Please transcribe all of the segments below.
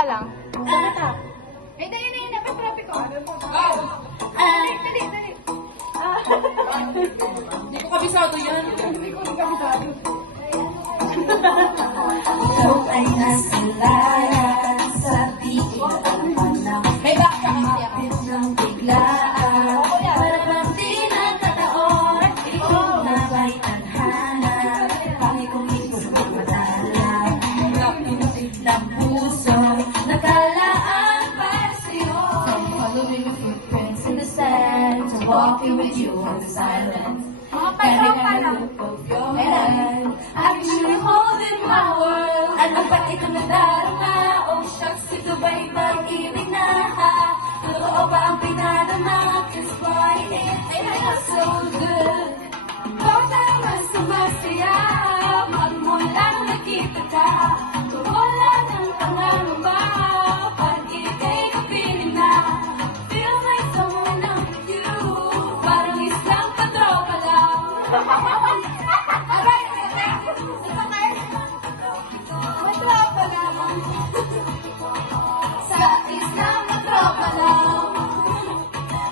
ka lang. Bakit ah? Eh, dahil na traffic ko. Dali. Hindi ko kabisado yan. Ikaw ay nasalaran sa tiinan ng May back ka kasi ako. kapit ng biglaan. Para bang di nagkataon, ikaw na ba'y tadhana? Pangit kong ikaw magmadala. Pinatid ng puso, nagkalaan para sa'yo. Following the footprints in the sand, walking with you in the silence. Every kind of look of your hand, I can truly hold in my world. Ano ba't ito nadarama? Oh shucks, ito ba'y pag-ibig na ha? Totoo ba ang pinadama? 'Cause boy, it feels so good. Ikaw na mas sumasaya, magmula nung nakita ka. Wala ng pangangamba, pag-ibig ko piling na. Feels like someone I'm with you, parang isang patropa lang. Aray! Matropa lang. Sa isang matropa lang.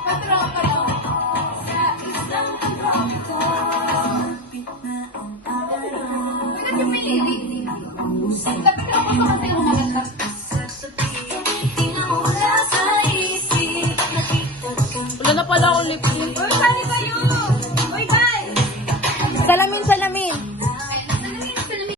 Matropa lang. Sa isang matropa lang. Pina ang araw. Pwede si Pili. Lapit na ako sa kasi yung maganda. Tinawala sa isip, nakita kang Wala na pala akong lip